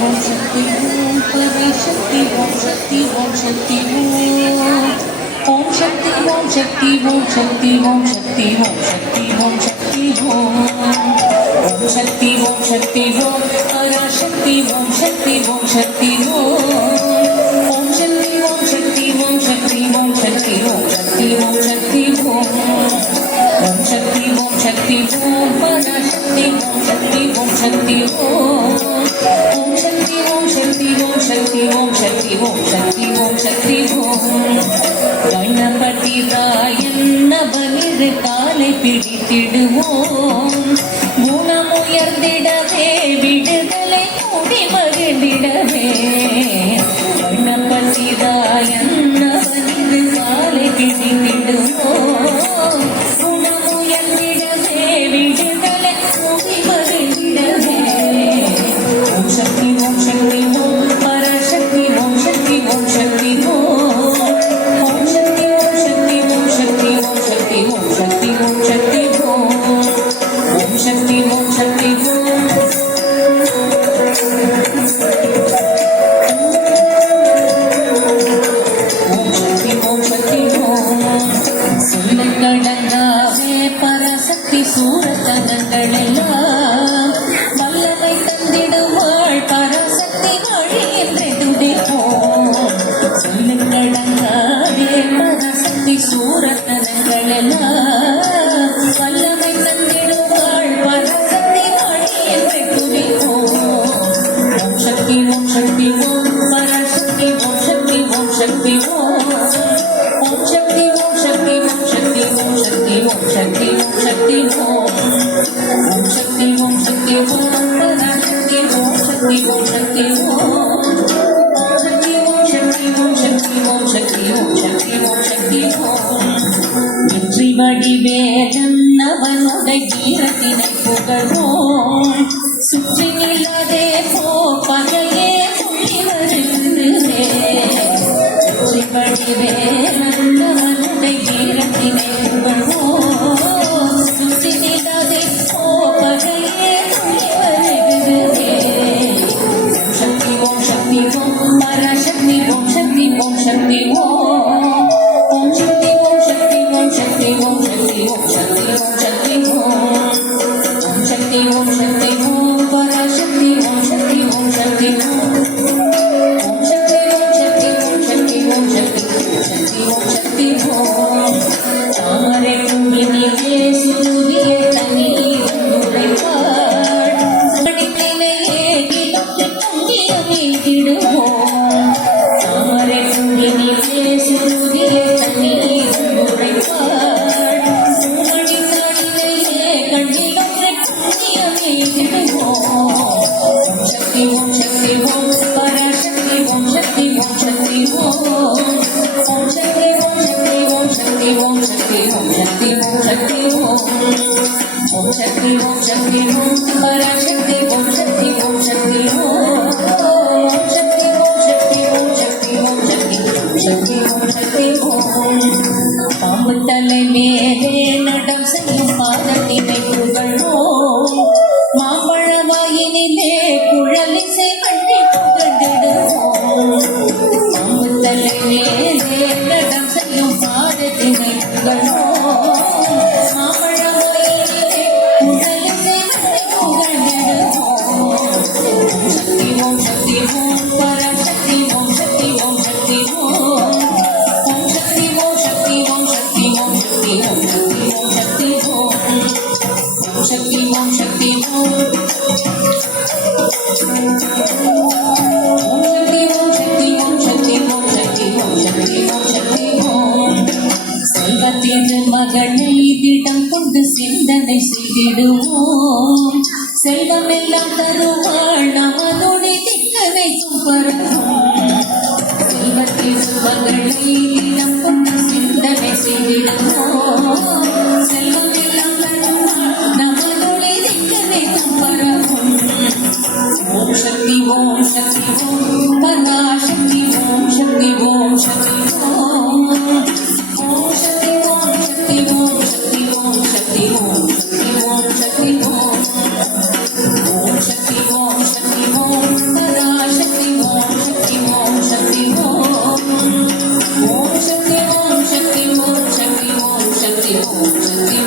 शक्ति ओम पराशक्ति ओम शक्ति ओम शक्ति ओम शक्ति ओम शक्ति ओम शक्ति ओम शक्ति ओम शक्ति ओम शक्ति ओम शक्ति ओम शक्ति ओम पराशक्ति ओम शक्ति ओम शक्ति ओम शक्ति ओम शक्ति ओम शक्ति ओम शक्ति ओम शक्ति ओम शक्ति ओम शक्ति ओम शक्ति ओम पराशक्ति ओम शक्ति ओम शक्ति ओम शक्ति ओम शक्ति ओम शक्ति ओम शक्ति ओम शक्ति ओम शक्ति ओम गणपति रायन बनिर काले पिडितिडुवोम गुणमुयर्ந்திடவே விடுதலை கூடி மகிழ்ந்திடவே गणपति रायन बनिर काले पिडितिडुवोम गुणमुयर्ந்திடவே விடுதலை கூடி மகிழ்ந்திடவே ओम शक्ति ओम पराशक्ति ओम शक्ति ओम शक्ति ओम शक्ति ओम शक्ति ओम शक्ति ओम शक्ति ओम शक्ति ओम शक्ति ओम शक्ति ओम शक्ति ओम शक्ति சொல்லக்கடங்காவே பராசக்தி சூரத்தனங்களெல்லாம் வல்லமை தந்திடுவாள் பராசக்தி வழி என்று துடிப்போம் சொல்லக்கடங்காவே பராசக்தி சூரத்தனங்களெல்லாம் வல்லமை தந்திடுவாள் பராசக்தி வழி என்று துடிப்போம் ஓம் சக்தி ஓம் பராசக்தி ஓம் சக்தி ஓம் சக்தி ஓம் शक्ति ओम शक्ति ओम शक्ति ओम शक्ति ओम शक्ति ओम शक्ति ओम शक्ति ओम शक्ति ओम पराशक्ति ओम शक्ति ओम शक्ति ओम शक्ति ओम शक्ति ओम शक्ति ओम शक्ति ओम शक्ति ओम शक्ति ओम வெற்றி வடிவேதன் அவனுடைய கீரத்தினை புகழ்வோம் சுற்றி நில்லாதே போ பகையே துள்ளி வருகிறே வெற்றி வடிவேதன் அவனுடைய கீரத்தினை புகழ்வோம் சுற்றி நில்லாதே போ பகையே துள்ளி வருகிறே ஓம் சக்தி ஓம் பராசக்தி ஓம் शक्ति ओम शक्ति ओम शक्ति ओम शक्ति ओम शक्ति ओम शक्ति ओम शक्ति ओम शक्ति ओम शक्ति ओम शक्ति ओम पराशक्ति ओम शक्ति ओम शक्ति ओम शक्ति ओम शक्ति ओम शक्ति ओम शक्ति ओम शक्ति ओम तामरे कुंगिनिये सुरुदिये तनीर उரைப்பாள் படிப்பினையே கிளொட்டு பொங்கிய மீதிடுவோம் தாமரை குங்கினியே சுருதியே தண்ணீர் உரைப்பாள் பூமணி நாடினையே கண்ணிலொன்றை பொங்கிய மீதிடுவோம் ஓம் சக்தி ஓம் பராசக்தி ஓம் शक्ति ओम शक्ति ओम शक्ति ओम शक्ति ओम शक्ति ओम शक्ति ओम शक्ति ओम शक्ति ओम शक्ति ओम शक्ति ओम पराशक्ति ओम शक्ति ओम शक्ति ओम शक्ति ओम शक्ति ओम शक्ति ओम शक्ति शक्ति ओम शक्ति ओम பாம்பு தலை மேலே நடம் செய்யும் பாதத்தினை புகழ்வோம் மாம்பழ வாயினிலே குழலிசை கண்ணி புகழ்ந்திடுவோம் பாம்பு தலை மேலே நடம் செய்யும் பாதத்தினை புகழ்வோம் மாம்பழ வாயினிலே குழலிசை கண்ணி புகழ்ந்திடுவோம் ஓம் शक्ति ओम पराशक्ति ओम शक्ति ओम शक्ति ओम शक्ति ओम शक्ति ओम शक्ति ओम शक्ति ओम शक्ति ओम शक्ति ओम शक्ति ओम शक्ति ओम செல்வத்தின் மகளை திடம் கொண்டு சிந்தனை செய்திடுவோம் செல்வமெல்லாம் தருவாள் நமதோடு திக்க வைக்கும் பரவும் செல்வத்தின் மகளை திடம் கொண்டு சிந்தனை செய்திடுவோம் செல்வமெல்லாம் தருவாள் நமதோடு திக்க வைக்கும் பரவும் ஓம் சக்தி ஓம் பராசக்தி ஓம் शक्ति ओम शक्ति ओम शक्ति ओम शक्ति ओम शक्ति ओम शक्ति ओम शक्ति ओम शक्ति ओम शक्ति ओम शक्ति ओम परा ஓம் சக்தி